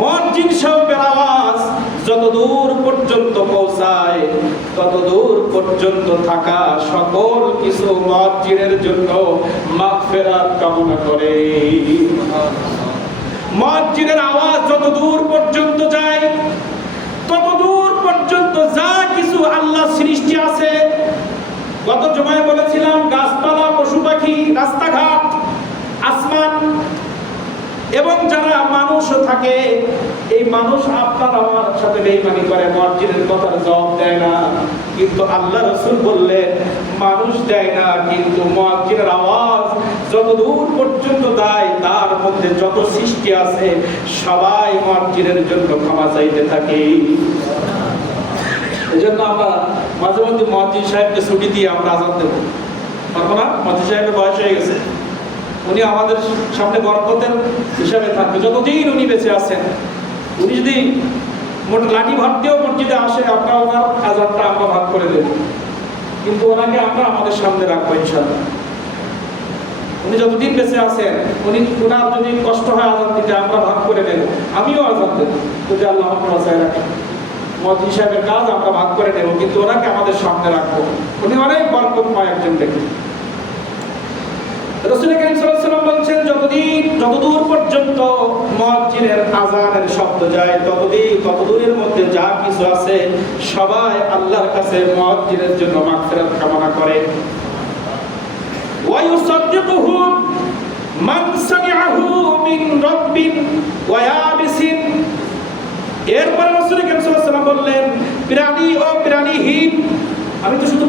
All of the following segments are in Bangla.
মুয়াজ্জিন সাহেবের আওয়াজ যত দূর পর্যন্ত পৌঁছায় তত দূর পর্যন্ত থাকা সকল কিছু মুয়াজ্জিনের জন্য মাগফিরাত কামনা করে। মুয়াজ্জিনের আওয়াজ যত দূর পর্যন্ত যায় তত দূর পর্যন্ত যা কিছু আল্লাহ সৃষ্টি আছে, গত জুমায় বলেছিলাম গাছপালা, পশু পাখি, রাস্তাঘাট, আসমান এবং যারা মানুষও থাকে, এই মানুষ আপনার আমার সাথে বেঈমানি করে, মুয়াজ্জিনের কথার জবাব দেয় না। কিন্তু আল্লাহ রাসূল বললেন মানুষ দেয় না, কিন্তু মুয়াজ্জিনের আওয়াজ যত দূর পর্যন্ত যায় তার মধ্যে যত সৃষ্টি আছে সবাই মুয়াজ্জিনের জন্য ক্ষমা চাইতে থাকে। এজন্য আমরা মাঝে মধ্যে মুয়াজ্জিন সাহেবকে ছুটি দিয়ে আমরা আযান দেব, পারবো না? মুয়াজ্জিন সাহেবের বয়স হয়ে গেছে, উনি আমাদের সামনে বরকতের হিসাবে থাকবে যতদিন উনি বেঁচে আছেন। উনি যদি লাঠি ভাত দিয়েও মসজিদে আসে, আমরা ওনার আযানটা আমরা ভাগ করে দেব, কিন্তু ওনাকে আমরা আমাদের সামনে রাখবো ইনশাআল্লাহ। উনি যতদিন বেঁচে আছেন, উনার যদি কষ্ট হয় আযান দিতে, আমরা ভাগ করে দেব, আমিও আযান দেব যদি আল্লাহ আমাকে বাঁচায় রাখে। মুয়াজ্জিন সাহেবের কাজ আমরা ভাগ করে নেব, কিন্তু ওনাকে আমাদের সামনে রাখবো। উনি অনেক বরকতময় একজন ব্যক্তি। রাসূল কারীম সাল্লাল্লাহু আলাইহি ওয়াসাল্লাম বলেন যতদূর পর্যন্ত মুয়াজ্জিনের আযানের শব্দ যায় ততদূরের মধ্যে যা কিছু আছে সবাই আল্লাহর কাছে মুয়াজ্জিনের জন্য মাগফিরাত কামনা করে। ওয়া ইউসাদ্দিকুহু মান সামিআহু মিন রাব্বিন ওয়া ইয়াবিসিন। এরপর রাসূল কারীম সাল্লাল্লাহু আলাইহি ওয়াসাল্লাম বললেন প্রাণী ও প্রাণীহীন, আমি তো শুধু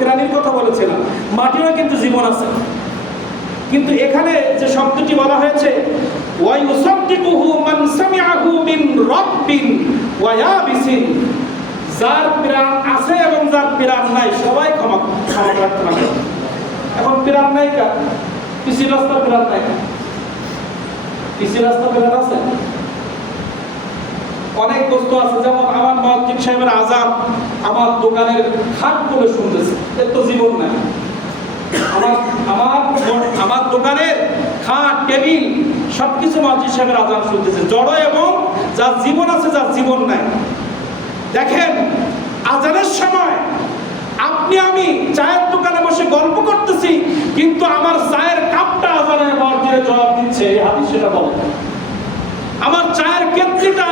প্রাণীর কথা বলেছিলাম, মাটিরও কিন্তু জীবন আছে, কিন্তু এখানে যে শব্দটি বলা হয়েছে ওয়া ইউসাদ্দিকুহু মান সামিআহু মিন রাব্বিন ওয়া ইয়াবিসিন, যার প্রাণ আছে এবং যার প্রাণ নাই সবাই ক্ষমা প্রার্থনা করে। এখন প্রাণ নাই কার? পিসি রাস্তার প্রাণ নাই, পিসি রাস্তার প্রাণ আছে। অনেক বস্তু আছে, যেমন আমার মুয়াজ্জিন সাহেবের আযান আমার দোকানের খাট বলে শুনতেছে, এর তো জীবন নাই। আমার দোকানের খাট, টেবিল সবকিছু মুয়াজ্জিন সাহেবের আযান শুনতেছে, জড় এবং যার জীবন আছে, যার জীবন নাই। দেখেন আযানের সময় আপনি আমি চায়ের দোকানে বসে গল্প করতেছি, কিন্তু আমার চায়ের কাপটা আযানের মুয়াজ্জিনের জবাব দিচ্ছে, এই হাদিস সেটা বলে। আমার চায়ের কেটলিটা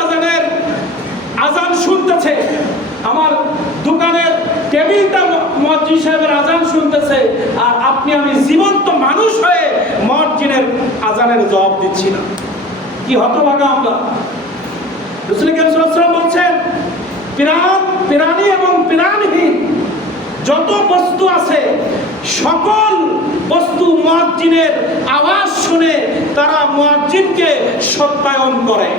আযান শুনতেছে, আমার দোকানের টেবিলটা মুয়াজ্জিন সাহেবের আযান শুনতেছে, আর আপনি আমি জীবন্ত মানুষ হয়ে মুয়াজ্জিনের আযানের জবাব দিচ্ছি না। কি হতভাগা আমরা! রাসূল কারীম সাল্লাল্লাহু আলাইহি ওয়াসাল্লাম বলছেন প্রাণী এবং প্রাণহীন যত বস্তু আছে সকল বস্তু মুয়াজ্জিনের আওয়াজ শুনে তারা মুয়াজ্জিনকে সত্যায়ন করে।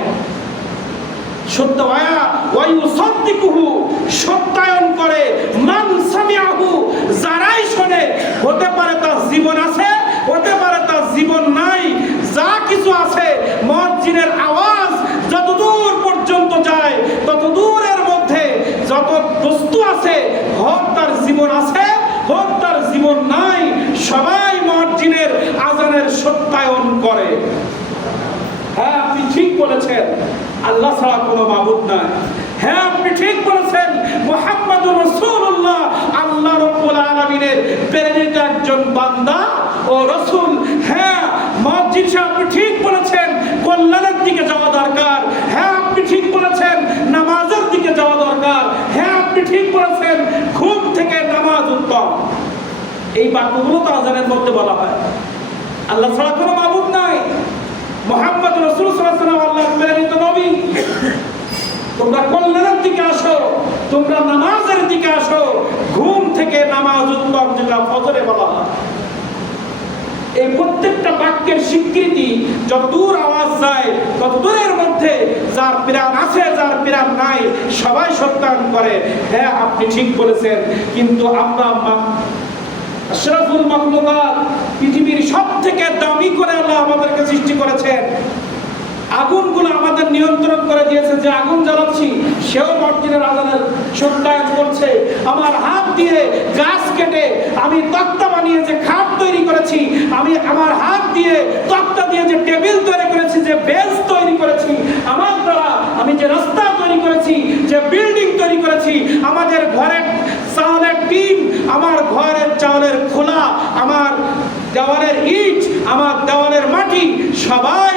সত্যায়ন করে মান সামিআহু, যারাই শুনে, হতে পারে তার জীবন আছে, হতে পারে তার জীবন নাই, যা কিছু আছে মুয়াজ্জিনের আওয়াজ যতদূর পর্যন্ত যায় তত দূরের মধ্যে যত বস্তু আছে, হোক তার জীবন আছে হোক তার জীবন নাই, সবাই মুয়াজ্জিনের আযানের সত্যায়ন করে। হ্যাঁ, আপনি ঠিক বলেছেন, আল্লাহ ছাড়া কোনো মাবুদ নাই। হ্যাঁ, আপনি ঠিক বলেছেন, মুহাম্মাদুর রাসূলুল্লাহ আল্লাহ রাব্বুল আলামিনের প্রেরিত একজন বান্দা ও রাসূল। হ্যাঁ, মুয়াজ্জিন সাহেব আপনি ঠিক বলেছেন, কল্যাণের দিকে যাওয়া দরকার। হ্যাঁ, আপনি ঠিক বলেছেন, নামাজের দিকে যাওয়া দরকার। হ্যাঁ, আপনি ঠিক বলেছেন, ঘুম থেকে নামাজ উত্তম। এই বাক্যগুলো তো আযানের মধ্যে বলা হয়। আল্লাহ ছাড়া কোনো মাবুদ নাই, মুহাম্মদ রাসূল সাল্লাল্লাহু আলাইহি ওয়াসাল্লাম আল্লাহর প্রেরিত নবী। তোমরা কল্যাণের দিকে আসো, তোমরা নামাজের দিকে আসো, ঘুম থেকে নামাজ উত্তম, যেটা ফজরে বলা হয়। এই প্রত্যেকটা বাক্যের স্বীকৃতি যত দূর আওয়াজ যায় তত দূরের মধ্যে যার প্রাণ আছে যার প্রাণ নাই সবাই সত্যায়ন করে। হ্যাঁ, আপনি ঠিক বলেছেন, কিন্তু আমরা আশরাফুল মাখলুকাত, পৃথিবীর সবথেকে দামি করে আল্লাহ আমাদেরকে সৃষ্টি করেছেন। আগুনগুলো আমাদের নিয়ন্ত্রণ করে দিয়েছে, যে আগুন জ্বালাচ্ছি সেও মুয়াজ্জিনের আযানের সত্যায়ন করছে। আমার হাত দিয়ে গাছ কেটে আমি তক্তা বানিয়ে যে খাট তৈরি করেছি, আমি আমার হাত দিয়ে তক্তা দিয়ে যে টেবিল তৈরি করেছি, যে বেঞ্চ তৈরি করেছি, আমার দ্বারা যে রাস্তা তৈরি করেছি, যে বিল্ডিং তৈরি করেছি, আমাদের ঘরের চাউলের টিন, আমার ঘরের চাউলের খোলা, আমার দেওয়ালের ইট, আমার দেওয়ালের মাটি, সবাই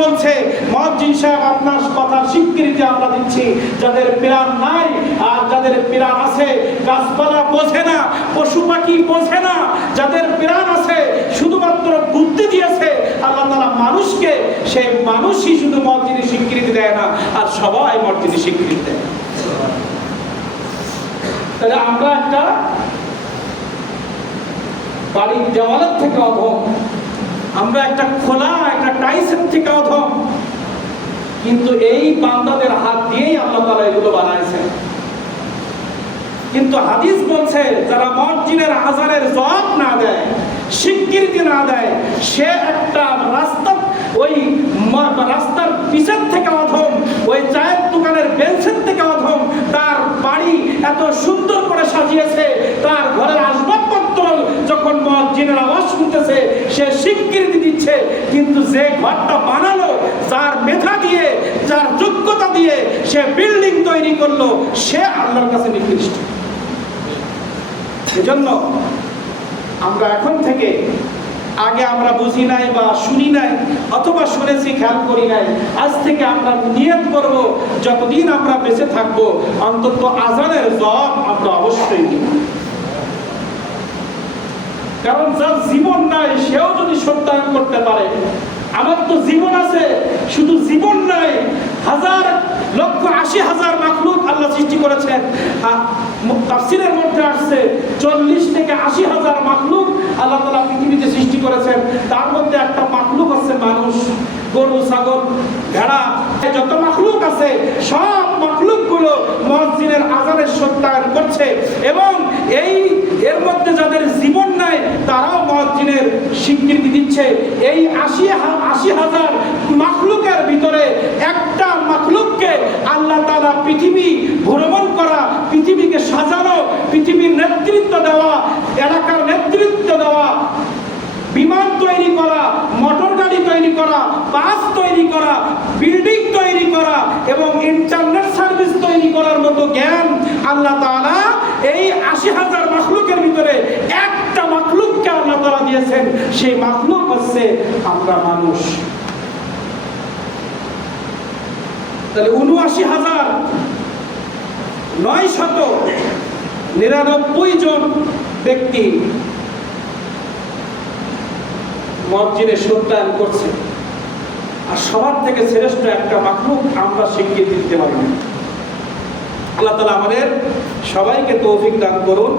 বলছে মুয়াজ্জিন সাহেব আপনার কথার স্বীকৃতি আমরা দিচ্ছি। যাদের প্রাণ নাই আর যাদের প্রাণ আছে, গাছপালা বোঝে না, পশু পাখি বোঝে না, যাদের প্রাণ আছে শুধুমাত্র বুদ্ধি দিয়েছে আল্লাহ তাআলা মানুষকে, সেই মানুষই শুধু মুয়াজ্জিনের স্বীকৃতি দেয় না, আর সবাই মুয়াজ্জিনের স্বীকৃতি দেয়। তাহলে আমরা একটা বাড়ির দেওয়ালের থেকে অধম, আমরা একটা খোলা একটা টাইসের থেকে অধম, কিন্তু এই বান্দাদের হাত দিয়েই আল্লাহ তাআলা এগুলো বানাইছেন। কিন্তু হাদিস বলছে যারা মুয়াজ্জিনের আযানের জবাব না দেয়, স্বীকৃতি না দেয়, সে একটা রাস্তার পিছের থেকে অধম, ওই চায়ের দোকানের বেঞ্চের থেকে অধম। তার বাড়ি এত সুন্দর করে সাজিয়েছে, তার ঘরের আসবাবপত্র যখন মুয়াজ্জিনের আওয়াজ শুনতেছে সে স্বীকৃতি দিচ্ছে, কিন্তু যে ঘরটা বানালো, যার মেধা দিয়ে, যার যোগ্যতা দিয়ে সে বিল্ডিং তৈরি করলো, সে আল্লাহর কাছে নিকৃষ্ট। এজন্য আমরা এখন থেকে, আগে আমরা বুঝি নাই বা শুনি নাই, অথবা শুনেছি খেয়াল করি নাই, আজ থেকে আমরা নিয়ত করব যতদিন আমরা বেঁচে থাকবো অন্তত আযানের জবাব আমরা অবশ্যই দিব। কারণ যার জীবন নাই সেও যদি সত্যায়ন করতে পারে, আমার তো জীবন আছে, শুধু জীবন নাই, হাজার লক্ষ ৮০,০০০ মাখলুক আল্লাহ সৃষ্টি করেছেন। তাফসীরের মধ্যে আসছে ৪০ থেকে ৮০,০০০ মাখলুক আল্লাহ তাআলা পৃথিবীতে সৃষ্টি করেছেন। তার মধ্যে একটা মাখলুক আছে মানুষ, গরু, ছাগল, ভেড়া, যত মাখলুক আছে সব মাখলুকগুলো মুয়াজ্জিনের আযানের সত্যায়ন করছে, এবং এর মধ্যে যাদের জীবন নাই তারাও মুয়াজ্জিনের স্বীকৃতি দিচ্ছে। এই ৮০,০০০ মাখলুকের ভিতরে একটা মাখলুককে আল্লাহ তাআলা পৃথিবী ভ্রমণ করা, পৃথিবীকে সাজানো, পৃথিবীর নেতৃত্ব দেওয়া, এলাকার নেতৃত্ব দেওয়া, বিমান তৈরি করা, মোটর গাড়ি তৈরি করা, বাস তৈরি করা, বিল্ডিং তৈরি করা এবং ইন্টারনেট সার্ভিস তৈরি করার মতো জ্ঞান আল্লাহ তাআলা এই ৮০,০০০ মাখলুকের ভিতরে একটা মাখলুককে আল্লাহ তাআলা দিয়েছেন। সেই মাখলুক হচ্ছে আমরা মানুষ। তাহলে ৭৯,৯৯৯ জন ব্যক্তি মুয়াজ্জিনের সত্যায়ন করছে, আর সবার থেকে শ্রেষ্ঠ একটা মাখলুক আমরা স্বীকৃতি দিতে পারি না। আল্লাহ তাআলা আমাদের সবাইকে তৌফিক দান করুন।